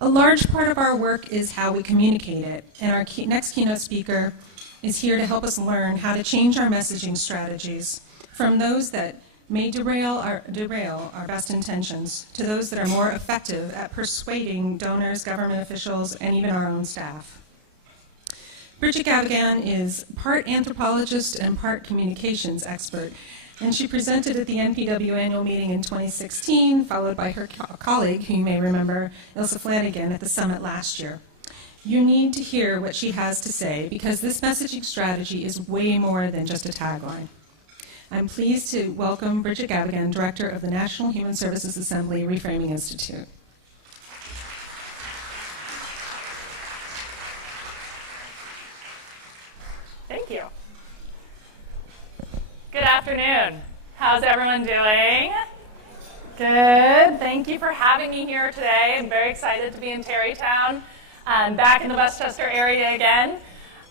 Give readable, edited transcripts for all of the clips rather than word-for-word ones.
A large part of our work is how we communicate it, and our next keynote speaker is here to help us learn how to change our messaging strategies from those that may derail our best intentions to those that are more effective at persuading donors, government officials, and even our own staff. Bridget Gavaghan is part anthropologist and part communications expert, and she presented at the NPW annual meeting in 2016, followed by her colleague, who you may remember, Ilsa Flanagan, at the summit last year. You need to hear what she has to say, because this messaging strategy is way more than just a tagline. I'm pleased to welcome Bridget Gavaghan, Director of the National Human Services Assembly Reframing Institute. Thank you. Good afternoon. How's everyone doing? Good. Thank you for having me here today. I'm very excited to be in Tarrytown, back in the Westchester area again.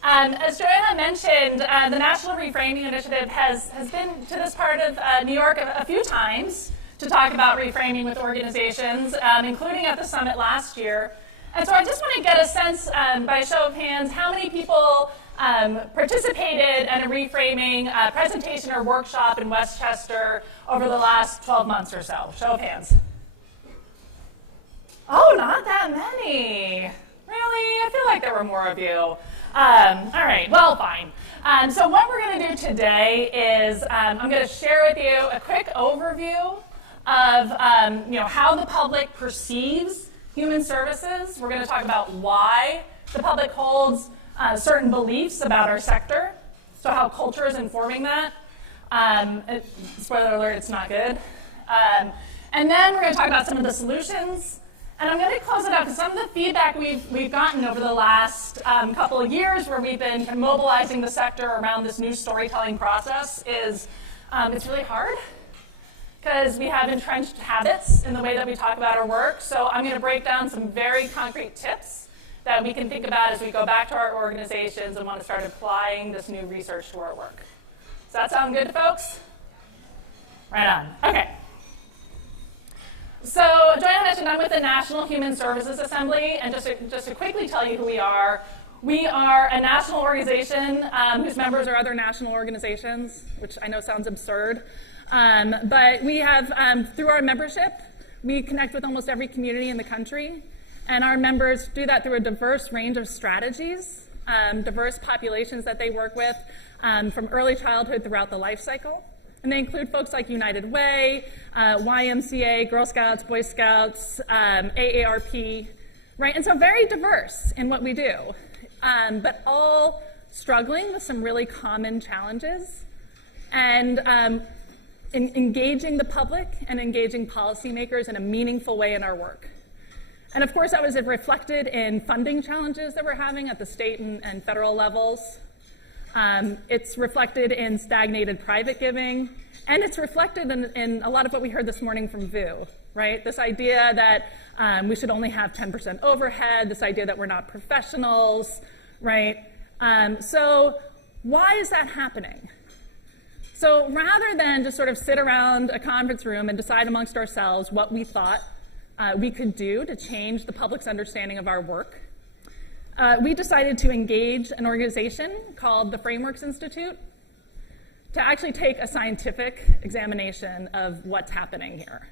As Joanna mentioned, the National Reframing Initiative has been to this part of New York a few times to talk about reframing with organizations, including at the summit last year. And so I just want to get a sense, by show of hands, how many people participated in a reframing presentation or workshop in Westchester over the last 12 months or so? Show of hands. Oh, not that many. Really? I feel like there were more of you. All right, well, fine. So what we're going to do today is I'm going to share with you a quick overview of how the public perceives human services. We're going to talk about why the public holds certain beliefs about our sector, so how culture is informing that. Spoiler alert, it's not good. And then we're going to talk about some of the solutions. And I'm going to close it out because some of the feedback we've gotten over the last couple of years where we've been mobilizing the sector around this new storytelling process is it's really hard because we have entrenched habits in the way that we talk about our work. So I'm going to break down some very concrete tips that we can think about as we go back to our organizations and want to start applying this new research to our work. Does that sound good to folks? Right on. Okay. So Joanna mentioned I'm with the National Human Services Assembly, and just to quickly tell you who we are a national organization whose members are other national organizations, which I know sounds absurd. But we have, through our membership, we connect with almost every community in the country, and our members do that through a diverse range of strategies, diverse populations that they work with, from early childhood throughout the life cycle. And they include folks like United Way, YMCA, Girl Scouts, Boy Scouts, AARP, right? And so very diverse in what we do, but all struggling with some really common challenges and engaging the public and engaging policymakers in a meaningful way in our work. And of course, that was reflected in funding challenges that we're having at the state and federal levels. It's reflected in stagnated private giving, and it's reflected in a lot of what we heard this morning from VU, right? This idea that we should only have 10% overhead, this idea that we're not professionals, right? So why is that happening? So rather than just sort of sit around a conference room and decide amongst ourselves what we thought we could do to change the public's understanding of our work, we decided to engage an organization called the Frameworks Institute to actually take a scientific examination of what's happening here.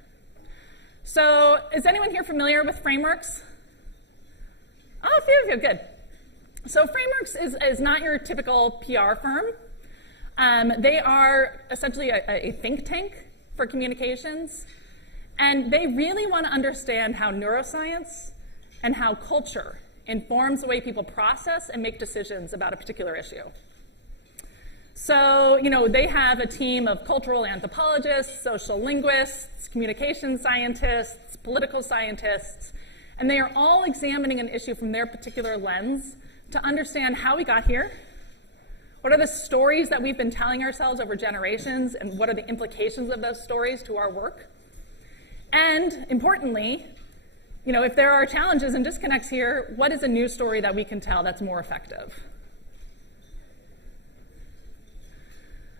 So is anyone here familiar with Frameworks? Oh, a few of you, good. So Frameworks is not your typical PR firm. They are essentially a think tank for communications, and they really want to understand how neuroscience and how culture informs the way people process and make decisions about a particular issue. So, they have a team of cultural anthropologists, social linguists, communication scientists, political scientists, and they are all examining an issue from their particular lens to understand how we got here, what are the stories that we've been telling ourselves over generations, and what are the implications of those stories to our work. And importantly, if there are challenges and disconnects here, what is a new story that we can tell that's more effective?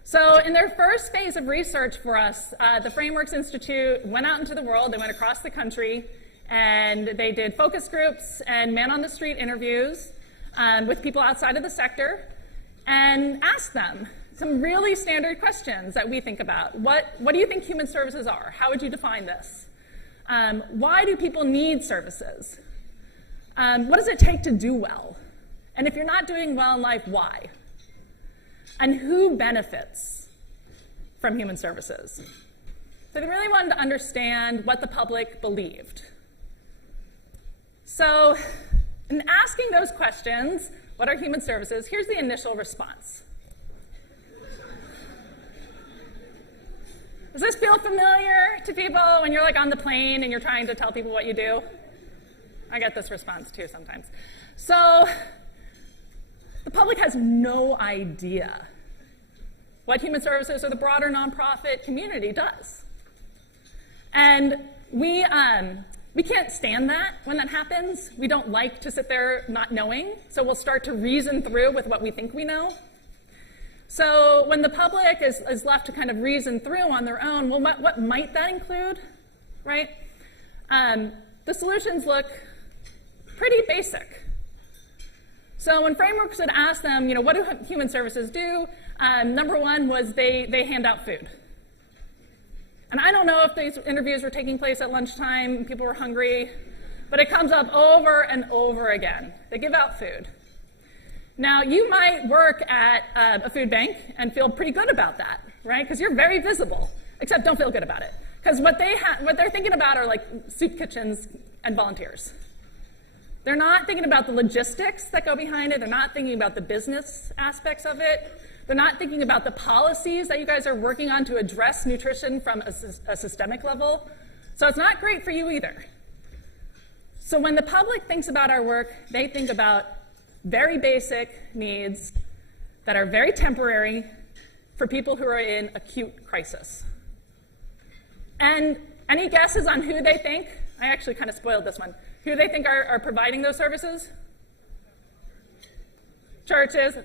So in their first phase of research for us, the Frameworks Institute went out into the world. They went across the country and they did focus groups and man-on-the-street interviews with people outside of the sector and asked them some really standard questions that we think about. What do you think human services are? How would you define this? Why do people need services? What does it take to do well? And if you're not doing well in life, why? And who benefits from human services? So they really wanted to understand what the public believed. So in asking those questions, what are human services? Here's the initial response. Does this feel familiar to people when you're like on the plane and you're trying to tell people what you do? I get this response too sometimes. So the public has no idea what human services or the broader nonprofit community does. And we can't stand that when that happens. We don't like to sit there not knowing, so we'll start to reason through with what we think we know. So when the public is left to kind of reason through on their own, well, what might that include, right? The solutions look pretty basic. So when frameworks would ask them, what do human services do? Number one was they hand out food. And I don't know if these interviews were taking place at lunchtime and people were hungry, but it comes up over and over again. They give out food. Now, you might work at a food bank and feel pretty good about that, right? Because you're very visible, except don't feel good about it. Because what they're thinking about are like soup kitchens and volunteers. They're not thinking about the logistics that go behind it. They're not thinking about the business aspects of it. They're not thinking about the policies that you guys are working on to address nutrition from a systemic level. So it's not great for you either. So when the public thinks about our work, they think about very basic needs that are very temporary for people who are in acute crisis. And any guesses on who they think? I actually kind of spoiled this one. Who they think are providing those services? Churches,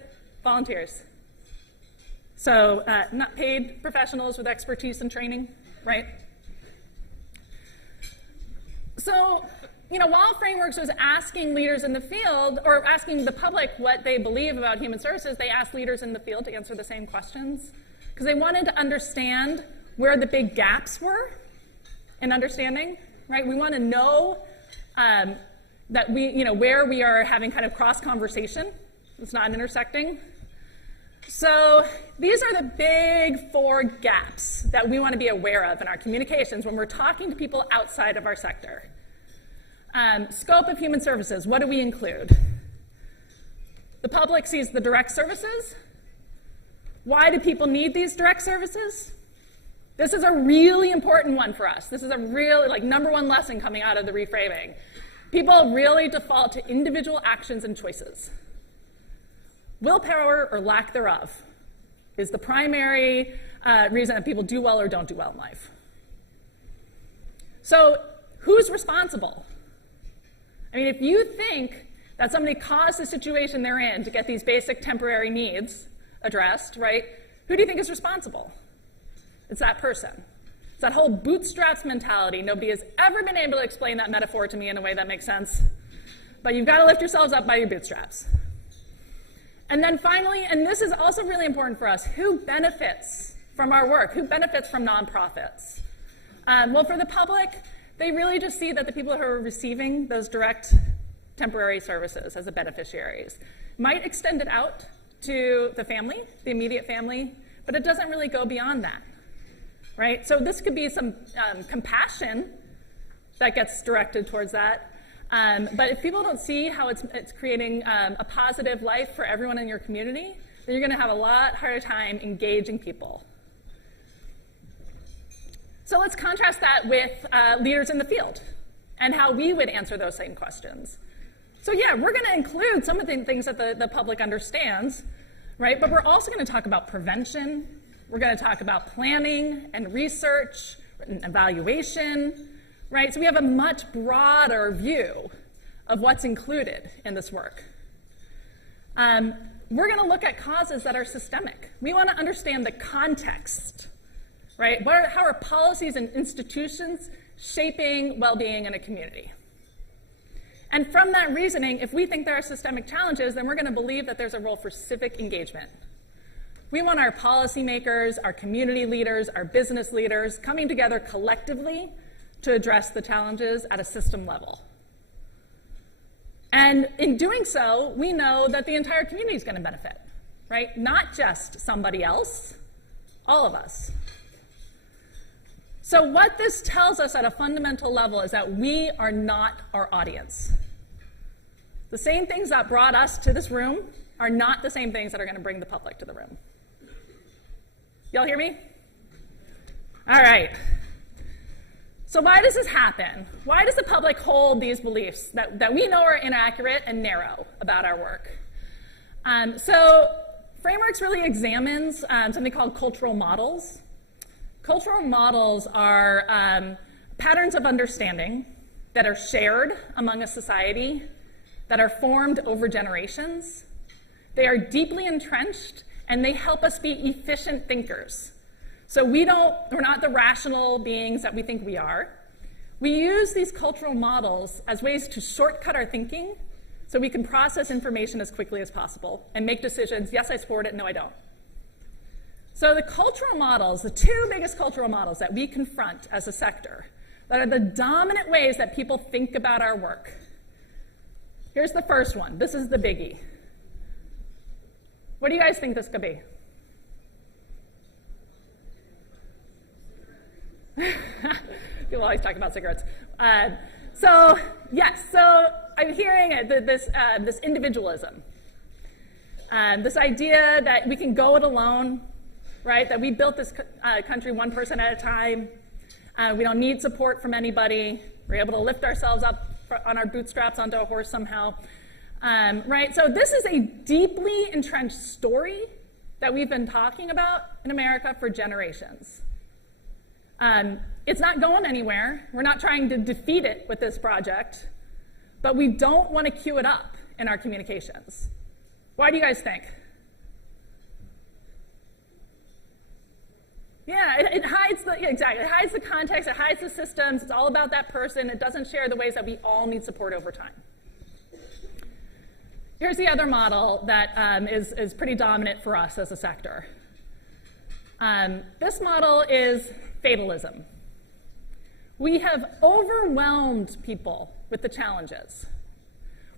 volunteers. So not paid professionals with expertise and training, right? So, while Frameworks was asking leaders in the field, or asking the public what they believe about human services, they asked leaders in the field to answer the same questions, because they wanted to understand where the big gaps were in understanding, right? We want to know that where we are having kind of cross-conversation. It's not intersecting. So these are the big 4 gaps that we want to be aware of in our communications when we're talking to people outside of our sector. Scope of human services, what do we include? The public sees the direct services. Why do people need these direct services? This is a really important one for us. This is a really, number 1 lesson coming out of the reframing. People really default to individual actions and choices. Willpower or lack thereof is the primary reason that people do well or don't do well in life. So who's responsible? I mean, if you think that somebody caused the situation they're in to get these basic temporary needs addressed, right, who do you think is responsible? It's that person. It's that whole bootstraps mentality. Nobody has ever been able to explain that metaphor to me in a way that makes sense. But you've got to lift yourselves up by your bootstraps. And then finally, and this is also really important for us, who benefits from our work? Who benefits from nonprofits? Well, for the public, they really just see that the people who are receiving those direct temporary services as the beneficiaries might extend it out to the family, the immediate family, but it doesn't really go beyond that, right? So this could be some compassion that gets directed towards that. But if people don't see how it's creating a positive life for everyone in your community, then you're going to have a lot harder time engaging people. So let's contrast that with leaders in the field and how we would answer those same questions. So yeah, we're going to include some of the things that the public understands, right? But we're also going to talk about prevention. We're going to talk about planning and research and evaluation, right? So we have a much broader view of what's included in this work. We're going to look at causes that are systemic. We want to understand the context, right? How are policies and institutions shaping well-being in a community? And from that reasoning, if we think there are systemic challenges, then we're going to believe that there's a role for civic engagement. We want our policymakers, our community leaders, our business leaders coming together collectively to address the challenges at a system level. And in doing so, we know that the entire community is going to benefit, right? Not just somebody else, all of us. So what this tells us at a fundamental level is that we are not our audience. The same things that brought us to this room are not the same things that are going to bring the public to the room. Y'all hear me? All right. So why does this happen? Why does the public hold these beliefs that we know are inaccurate and narrow about our work? So Frameworks really examines something called cultural models. Cultural models are patterns of understanding that are shared among a society, that are formed over generations. They are deeply entrenched, and they help us be efficient thinkers. So we're not the rational beings that we think we are. We use these cultural models as ways to shortcut our thinking so we can process information as quickly as possible and make decisions, yes, I support it, no, I don't. So the cultural models, the two biggest cultural models that we confront as a sector, that are the dominant ways that people think about our work. Here's the first one. This is the biggie. What do you guys think this could be? People always talk about cigarettes. So I'm hearing this individualism, this idea that we can go it alone, right? That we built this country one person at a time. We don't need support from anybody. We're able to lift ourselves up on our bootstraps onto a horse somehow, right? So this is a deeply entrenched story that we've been talking about in America for generations. It's not going anywhere. We're not trying to defeat it with this project, but we don't want to queue it up in our communications. Why do you guys think? Yeah, it hides exactly. It hides the context, it hides the systems, it's all about that person. It doesn't share the ways that we all need support over time. Here's the other model that is pretty dominant for us as a sector. This model is fatalism. We have overwhelmed people with the challenges.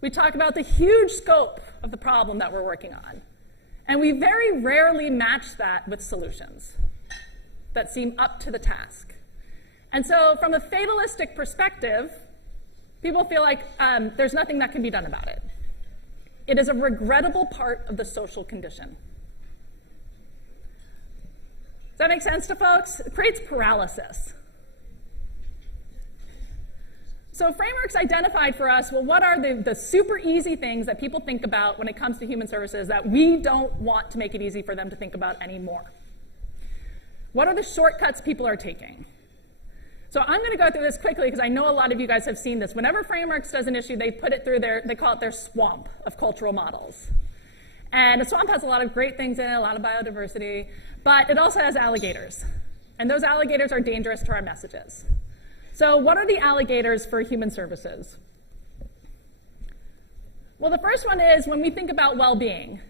We talk about the huge scope of the problem that we're working on, and we very rarely match that with solutions that seem up to the task. And so from a fatalistic perspective, people feel like there's nothing that can be done about it. It is a regrettable part of the social condition. Does that make sense to folks? It creates paralysis. So Frameworks identified for us, well, what are the super easy things that people think about when it comes to human services that we don't want to make it easy for them to think about anymore? What are the shortcuts people are taking? So I'm going to go through this quickly because I know a lot of you guys have seen this. Whenever Frameworks does an issue, they put it through they call it their swamp of cultural models. And the swamp has a lot of great things in it, a lot of biodiversity, but it also has alligators. And those alligators are dangerous to our messages. So what are the alligators for human services? Well, the first one is when we think about well-being.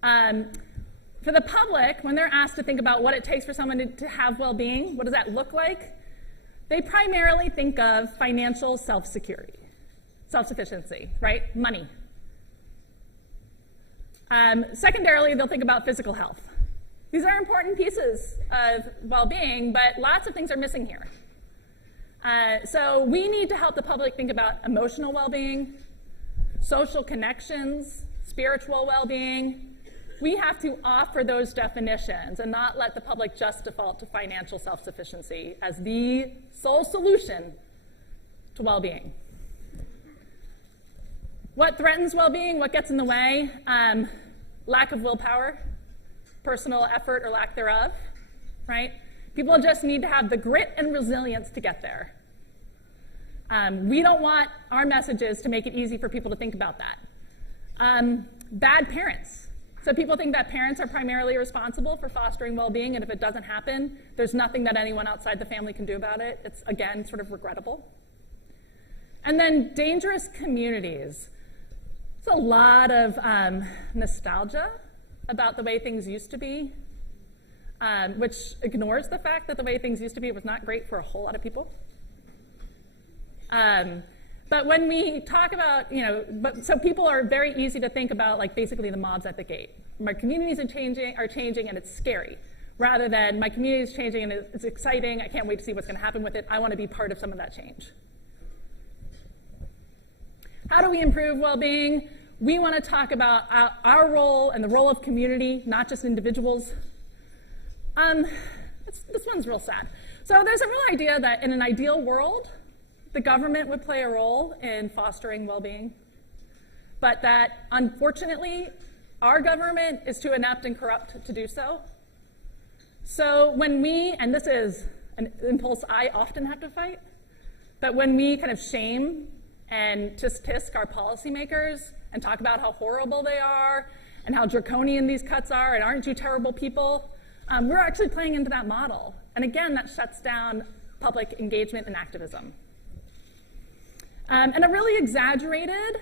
For the public, when they're asked to think about what it takes for someone to have well-being, what does that look like? They primarily think of financial self-security, self-sufficiency, right? Money. Secondarily, they'll think about physical health. These are important pieces of well-being, but lots of things are missing here. So we need to help the public think about emotional well-being, social connections, spiritual well-being. We have to offer those definitions and not let the public just default to financial self-sufficiency as the sole solution to well-being. What threatens well-being? What gets in the way? Lack of willpower, personal effort or lack thereof, right? People just need to have the grit and resilience to get there. We don't want our messages to make it easy for people to think about that. Bad parents. So people think that parents are primarily responsible for fostering well-being, and if it doesn't happen, there's nothing that anyone outside the family can do about it. It's, again, sort of regrettable. And then dangerous communities. There's a lot of nostalgia about the way things used to be, which ignores the fact that the way things used to be was not great for a whole lot of people. But when we talk about, so people are very easy to think about like basically the mobs at the gate. My communities are changing and it's scary, rather than my community is changing and it's exciting, I can't wait to see what's going to happen with it, I want to be part of some of that change. How do we improve well-being? We want to talk about our role and the role of community, not just individuals. This one's real sad. So there's a real idea that in an ideal world, the government would play a role in fostering well-being, but that unfortunately, our government is too inept and corrupt to do so. So when we, and this is an impulse I often have to fight, but when we kind of shame and just tisk our policymakers and talk about how horrible they are and how draconian these cuts are and aren't you terrible people, we're actually playing into that model. And again, that shuts down public engagement and activism. And a really exaggerated,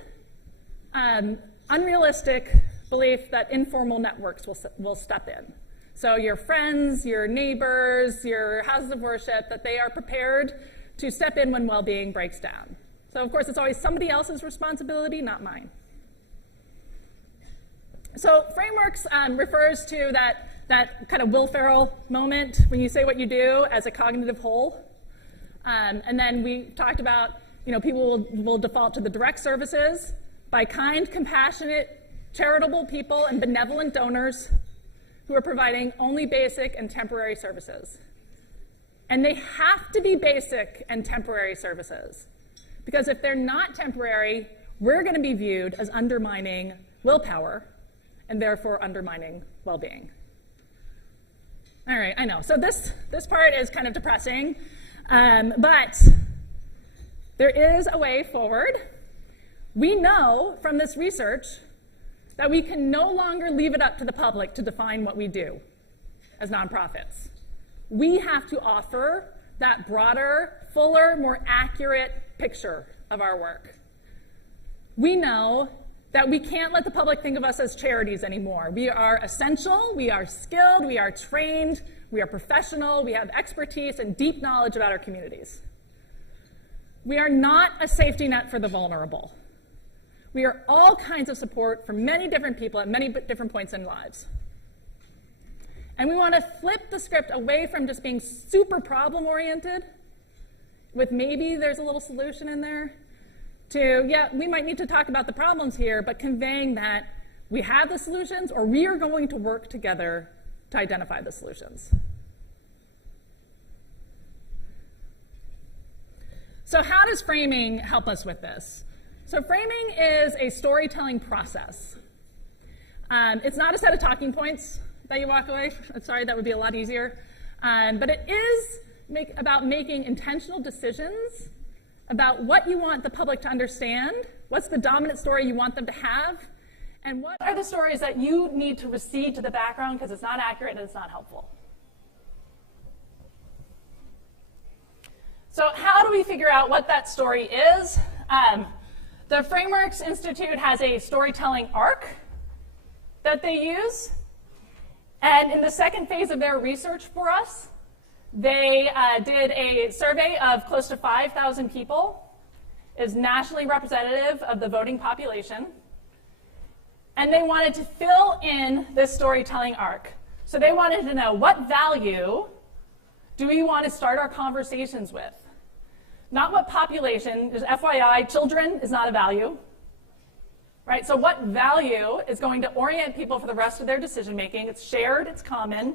unrealistic belief that informal networks will step in. So your friends, your neighbors, your houses of worship, that they are prepared to step in when well-being breaks down. So of course, it's always somebody else's responsibility, not mine. So frameworks refers to that kind of Will Ferrell moment when you say what you do as a cognitive whole. And then we talked about, people will default to the direct services by kind, compassionate, charitable people and benevolent donors who are providing only basic and temporary services. And they have to be basic and temporary services, because if they're not temporary, we're going to be viewed as undermining willpower and therefore undermining well-being. All right, I know. So this part is kind of depressing, but there is a way forward. We know from this research that we can no longer leave it up to the public to define what we do as nonprofits. We have to offer that broader, fuller, more accurate picture of our work. We know that we can't let the public think of us as charities anymore. We are essential, we are skilled, we are trained, we are professional, we have expertise and deep knowledge about our communities. We are not a safety net for the vulnerable. We are all kinds of support for many different people at many different points in lives. And we want to flip the script away from just being super problem-oriented, with maybe there's a little solution in there, to, yeah, we might need to talk about the problems here, but conveying that we have the solutions, or we are going to work together to identify the solutions. So how does framing help us with this? So framing is a storytelling process. It's not a set of talking points that you walk away. I'm sorry, that would be a lot easier. But it is about making intentional decisions about what you want the public to understand, what's the dominant story you want them to have, and what are the stories that you need to recede to the background because it's not accurate and it's not helpful. So how do we figure out what that story is? The Frameworks Institute has a storytelling arc that they use. And in the second phase of their research for us, they did a survey of close to 5,000 people. It's nationally representative of the voting population. And they wanted to fill in this storytelling arc. So they wanted to know, what value do we want to start our conversations with? Not what population, just FYI, children is not a value, right? So what value is going to orient people for the rest of their decision making? It's shared, it's common,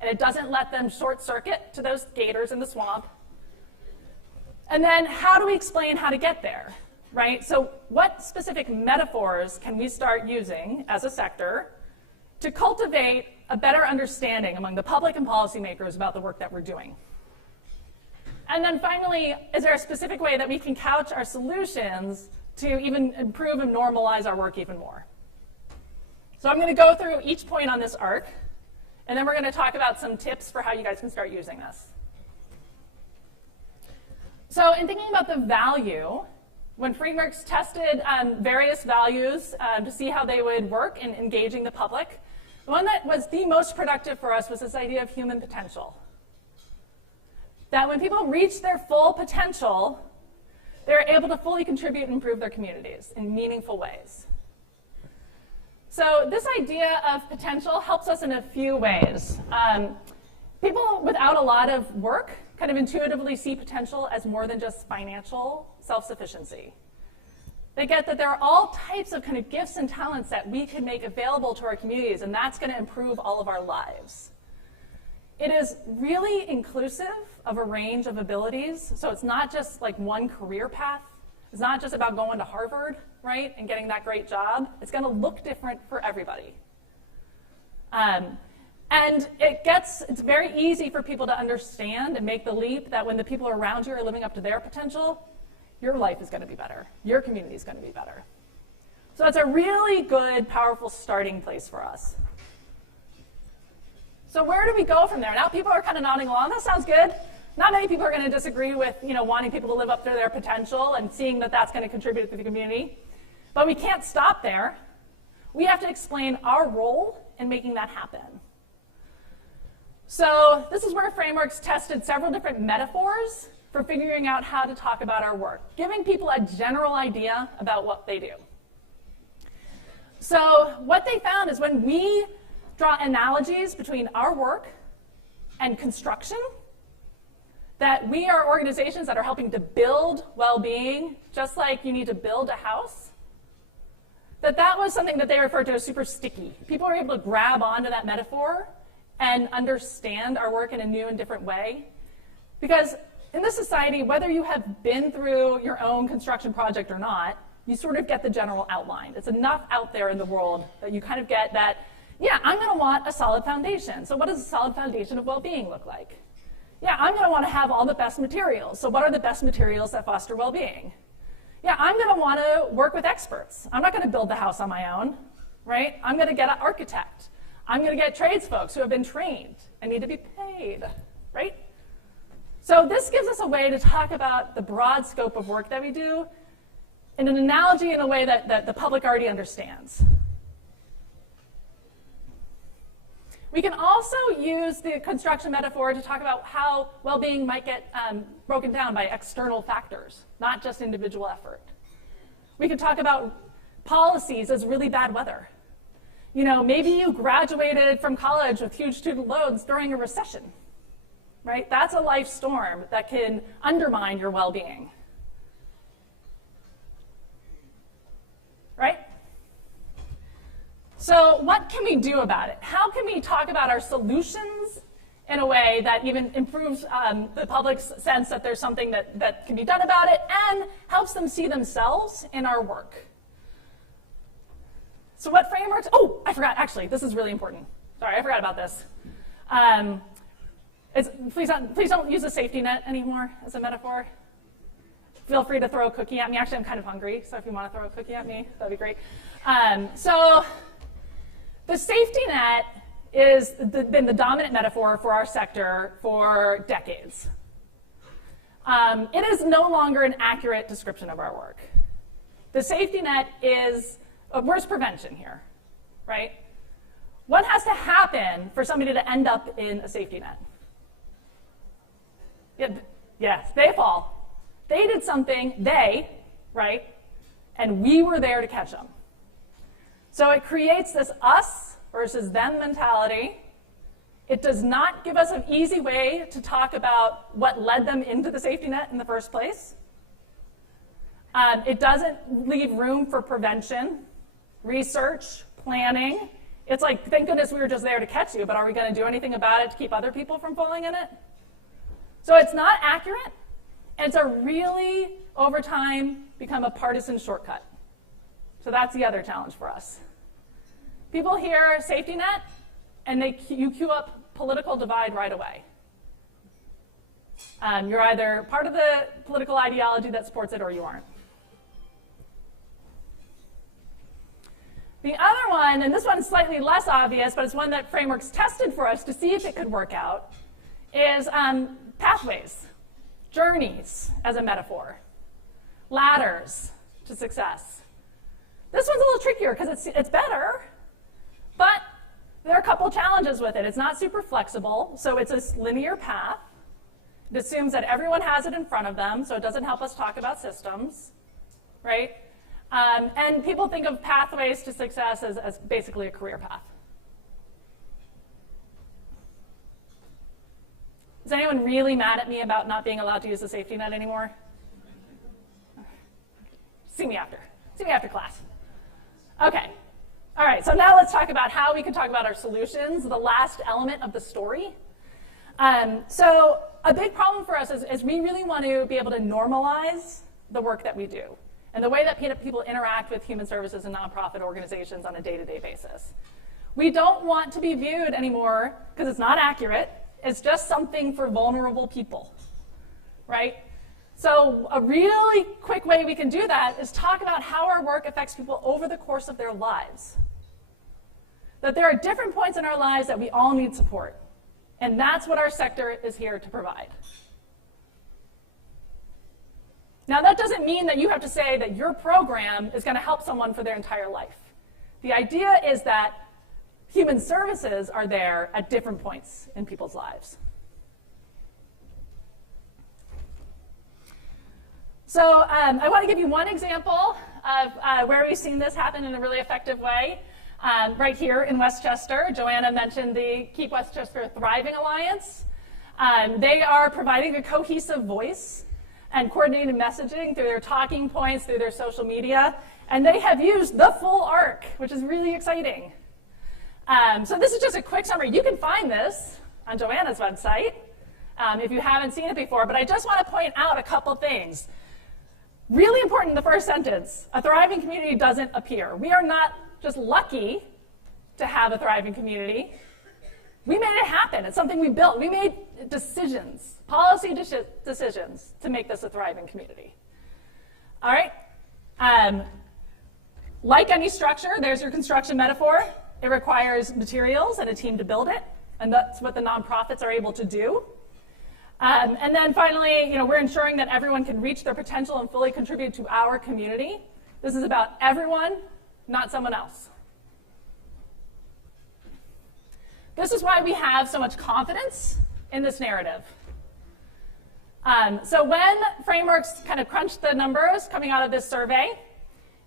and it doesn't let them short circuit to those gators in the swamp. And then how do we explain how to get there, right? So what specific metaphors can we start using as a sector to cultivate a better understanding among the public and policymakers about the work that we're doing? And then finally, is there a specific way that we can couch our solutions to even improve and normalize our work even more? So I'm going to go through each point on this arc, and then we're going to talk about some tips for how you guys can start using this. So in thinking about the value, When frameworks tested various values to see how they would work in engaging the public, the one that was the most productive for us was this idea of human potential. That when people reach their full potential, they're able to fully contribute and improve their communities in meaningful ways. So this idea of potential helps us in a few ways. People without a lot of work kind of intuitively see potential as more than just financial self-sufficiency. They get that there are all types of kind of gifts and talents that we can make available to our communities, and that's going to improve all of our lives. It is really inclusive of a range of abilities, so it's not just like one career path. It's not just about going to Harvard, right, and getting that great job. It's going to look different for everybody. And it's very easy for people to understand and make the leap that when the people around you are living up to their potential, your life is going to be better. Your community is going to be better. So it's a really good, powerful starting place for us. So where do we go from there? Now people are kind of nodding along. That sounds good. Not many people are going to disagree with, wanting people to live up to their potential and seeing that that's going to contribute to the community. But we can't stop there. We have to explain our role in making that happen. So this is where frameworks tested several different metaphors for figuring out how to talk about our work, giving people a general idea about what they do. So what they found is when we draw analogies between our work and construction, that we are organizations that are helping to build well-being, just like you need to build a house, that was something that they referred to as super sticky. People were able to grab onto that metaphor and understand our work in a new and different way. Because in this society, whether you have been through your own construction project or not, you sort of get the general outline. It's enough out there in the world that you kind of get that, yeah, I'm going to want a solid foundation. So what does a solid foundation of well-being look like? Yeah, I'm going to want to have all the best materials. So what are the best materials that foster well-being? Yeah, I'm going to want to work with experts. I'm not going to build the house on my own, right? I'm going to get an architect. I'm going to get tradesfolk who have been trained and need to be paid, right? So this gives us a way to talk about the broad scope of work that we do in an analogy in a way that the public already understands. We can also use the construction metaphor to talk about how well-being might get broken down by external factors, not just individual effort. We can talk about policies as really bad weather. Maybe you graduated from college with huge student loans during a recession, right? That's a life storm that can undermine your well-being, right? So what can we do about it? How can we talk about our solutions in a way that even improves the public's sense that there's something that can be done about it and helps them see themselves in our work? So what frameworks? Oh, I forgot, actually, this is really important. Sorry, I forgot about this. Please don't use a safety net anymore as a metaphor. Feel free to throw a cookie at me. Actually, I'm kind of hungry, so if you want to throw a cookie at me, that'd be great. So the safety net has been the dominant metaphor for our sector for decades. It is no longer an accurate description of our work. The safety net is, where's prevention here, right? What has to happen for somebody to end up in a safety net? Yes, they fall. They did something, right? And we were there to catch them. So it creates this us versus them mentality. It does not give us an easy way to talk about what led them into the safety net in the first place. It doesn't leave room for prevention, research, planning. It's like, thank goodness we were just there to catch you, but are we going to do anything about it to keep other people from falling in it? So it's not accurate, and it's a really, over time, become a partisan shortcut. So that's the other challenge for us. People hear safety net, and you queue up political divide right away. You're either part of the political ideology that supports it or you aren't. The other one, and this one's slightly less obvious, but it's one that frameworks tested for us to see if it could work out, is pathways, journeys as a metaphor. ladders to success. This one's a little trickier because it's better, but there are a couple challenges with it. It's not super flexible, so it's a linear path. It assumes that everyone has it in front of them, so it doesn't help us talk about systems, right? And people think of pathways to success as basically a career path. Is anyone really mad at me about not being allowed to use the safety net anymore? See me after. See me after class. Okay. All right, so now let's talk about how we can talk about our solutions, the last element of the story. So a big problem for us is we really want to be able to normalize the work that we do and the way that people interact with human services and nonprofit organizations on a day-to-day basis. We don't want to be viewed anymore, because it's not accurate, it's just something for vulnerable people, right? So a really quick way we can do that is talk about how our work affects people over the course of their lives. That there are different points in our lives that we all need support. And that's what our sector is here to provide. Now, that doesn't mean that you have to say that your program is going to help someone for their entire life. The idea is that human services are there at different points in people's lives. So I want to give you one example of where we've seen this happen in a really effective way. Right here in Westchester, Joanna mentioned the Keep Westchester Thriving Alliance. They are providing a cohesive voice and coordinated messaging through their talking points, through their social media, and they have used the full arc, which is really exciting. So this is just a quick summary. You can find this on Joanna's website if you haven't seen it before, but I just want to point out a couple things. Really important in the first sentence, a thriving community doesn't appear. We are not just lucky to have a thriving community. We made it happen. It's something we built. We made decisions, policy decisions to make this a thriving community. All right? Like any structure, there's your construction metaphor. It requires materials and a team to build it, and that's what the nonprofits are able to do. And then finally, we're ensuring that everyone can reach their potential and fully contribute to our community. This is about everyone, not someone else. This is why we have so much confidence in this narrative. So when frameworks kind of crunched the numbers coming out of this survey,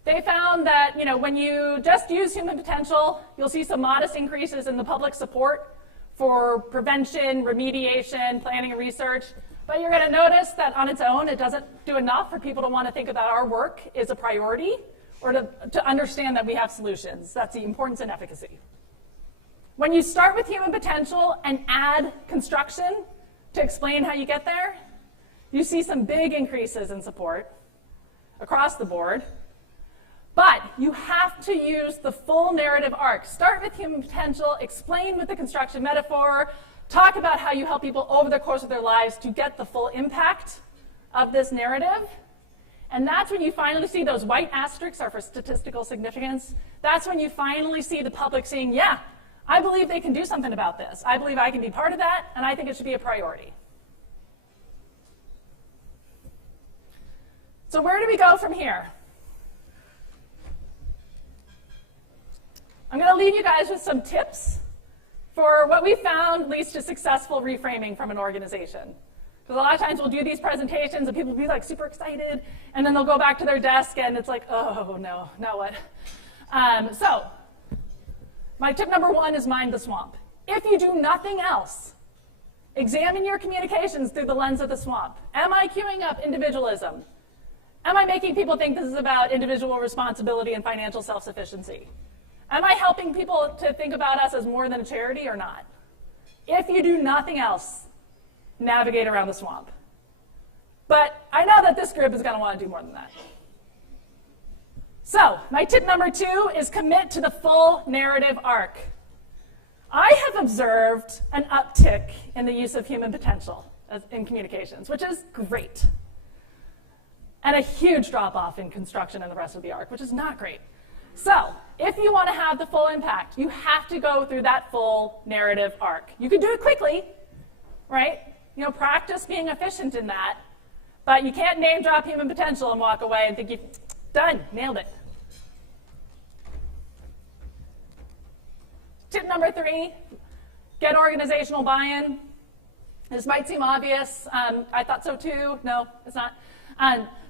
they found that when you just use human potential, you'll see some modest increases in the public support for prevention, remediation, planning, and research. But you're going to notice that on its own, it doesn't do enough for people to want to think that our work is a priority or to understand that we have solutions. That's the importance and efficacy. When you start with human potential and add construction to explain how you get there, you see some big increases in support across the board. But you have to use the full narrative arc. Start with human potential, explain with the construction metaphor, talk about how you help people over the course of their lives to get the full impact of this narrative. And that's when you finally see those white asterisks are for statistical significance. That's when you finally see the public saying, yeah, I believe they can do something about this. I believe I can be part of that, and I think it should be a priority. So where do we go from here? I'm going to leave you guys with some tips for what we found leads to successful reframing from an organization. Because a lot of times we'll do these presentations and people will be like super excited, and then they'll go back to their desk and it's like, oh no, now what? So my tip number one is mind the swamp. If you do nothing else, examine your communications through the lens of the swamp. Am I queuing up individualism? Am I making people think this is about individual responsibility and financial self-sufficiency? Am I helping people to think about us as more than a charity or not? If you do nothing else, navigate around the swamp. But I know that this group is going to want to do more than that. So my tip number two is commit to the full narrative arc. I have observed an uptick in the use of human potential in communications, which is great. And a huge drop-off in construction and the rest of the arc, which is not great. So if you want to have the full impact, you have to go through that full narrative arc. You can do it quickly, right? Practice being efficient in that. But you can't name drop human potential and walk away and think you've done, nailed it. Tip number 3, get organizational buy-in. This might seem obvious. I thought so too. No, it's not.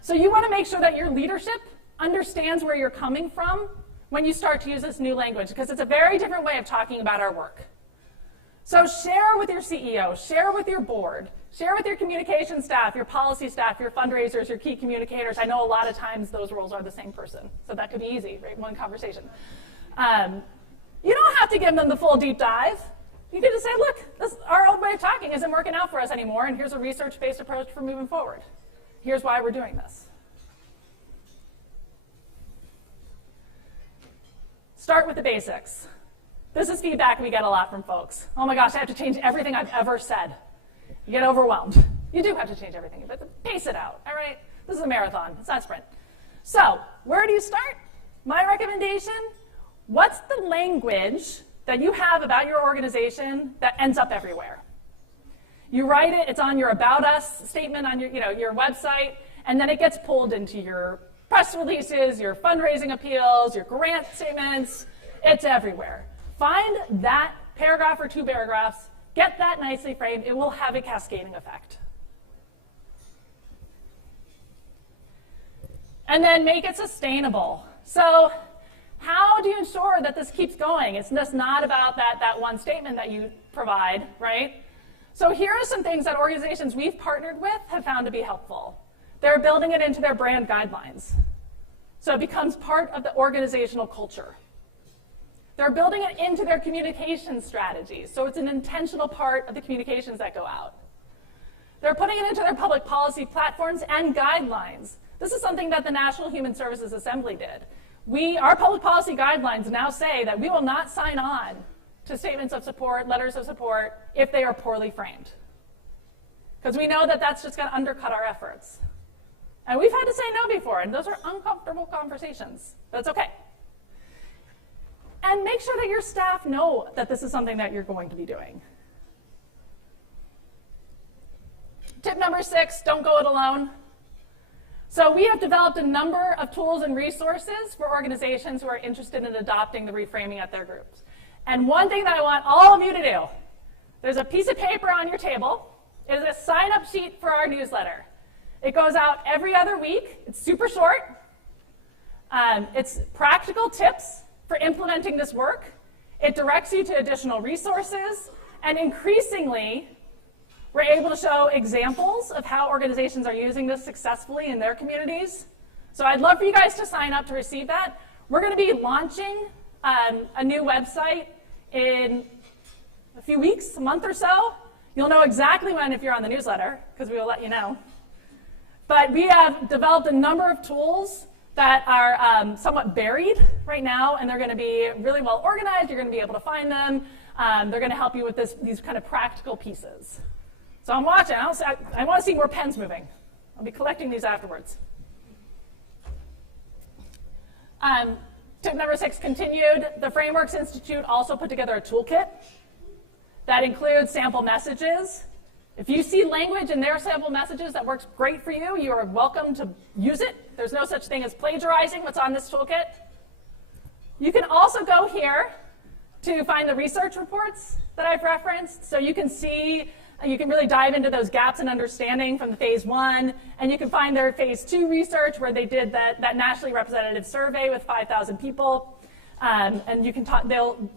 So you want to make sure that your leadership understands where you're coming from when you start to use this new language, because it's a very different way of talking about our work. So share with your CEO, share with your board, share with your communication staff, your policy staff, your fundraisers, your key communicators. I know a lot of times those roles are the same person, so that could be easy, right? One conversation. You don't have to give them the full deep dive. You can just say, look, our old way of talking isn't working out for us anymore, and here's a research-based approach for moving forward. Here's why we're doing this. Start with the basics. This is feedback we get a lot from folks. Oh my gosh, I have to change everything I've ever said. You get overwhelmed. You do have to change everything, but pace it out, all right? This is a marathon, it's not a sprint. So, where do you start? My recommendation, what's the language that you have about your organization that ends up everywhere? You write it, it's on your About Us statement on your website, and then it gets pulled into your press releases, your fundraising appeals, your grant statements. It's everywhere. Find that paragraph or 2 paragraphs, get that nicely framed. It will have a cascading effect. And then make it sustainable. So how do you ensure that this keeps going? It's just not about that one statement that you provide, right? So here are some things that organizations we've partnered with have found to be helpful. They're building it into their brand guidelines. So it becomes part of the organizational culture. They're building it into their communication strategies. So it's an intentional part of the communications that go out. They're putting it into their public policy platforms and guidelines. This is something that the National Human Services Assembly did. Our public policy guidelines now say that we will not sign on to statements of support, letters of support, if they are poorly framed. Because we know that that's just going to undercut our efforts. And we've had to say no before, and those are uncomfortable conversations. That's okay. And make sure that your staff know that this is something that you're going to be doing. Tip number 6, don't go it alone. So we have developed a number of tools and resources for organizations who are interested in adopting the reframing at their groups. And one thing that I want all of you to do, there's a piece of paper on your table. It is a sign-up sheet for our newsletter. It goes out every other week. It's super short. It's practical tips for implementing this work. It directs you to additional resources, and increasingly, we're able to show examples of how organizations are using this successfully in their communities. So I'd love for you guys to sign up to receive that. We're going to be launching a new website in a few weeks, a month or so. You'll know exactly when if you're on the newsletter, because we will let you know. But we have developed a number of tools that are somewhat buried right now, and they're going to be really well organized. You're going to be able to find them. They're going to help you with these kind of practical pieces. So I'm watching. I want to see more pens moving. I'll be collecting these afterwards. Tip number 6, continued. The Frameworks Institute also put together a toolkit that includes sample messages. If you see language in their sample messages that works great for you, you are welcome to use it. There's no such thing as plagiarizing what's on this toolkit. You can also go here to find the research reports that I've referenced. So you can see, you can really dive into those gaps in understanding from the phase 1, and you can find their phase 2 research where they did that nationally representative survey with 5,000 people. And you can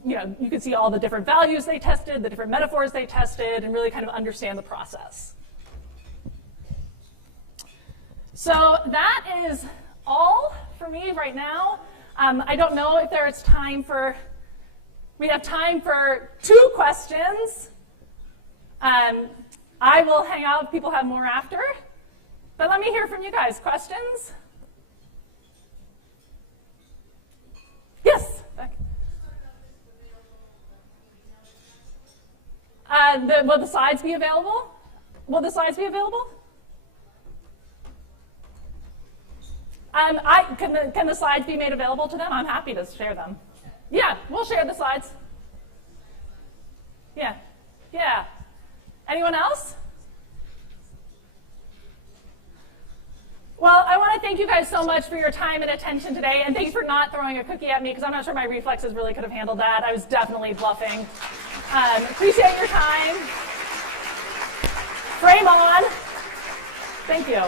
you can see all the different values they tested, the different metaphors they tested, and really kind of understand the process. So that is all for me right now. I don't know if there's time for, we have time for 2 questions. I will hang out if people have more after. But let me hear from you guys. Questions? Yes? Will the slides be available? Will the slides be available? Can the slides be made available to them? I'm happy to share them. Yeah, we'll share the slides. Yeah. Yeah. Anyone else? Well, I want to thank you guys so much for your time and attention today, and thanks for not throwing a cookie at me, because I'm not sure my reflexes really could have handled that. I was definitely bluffing. Appreciate your time. Frame on. Thank you.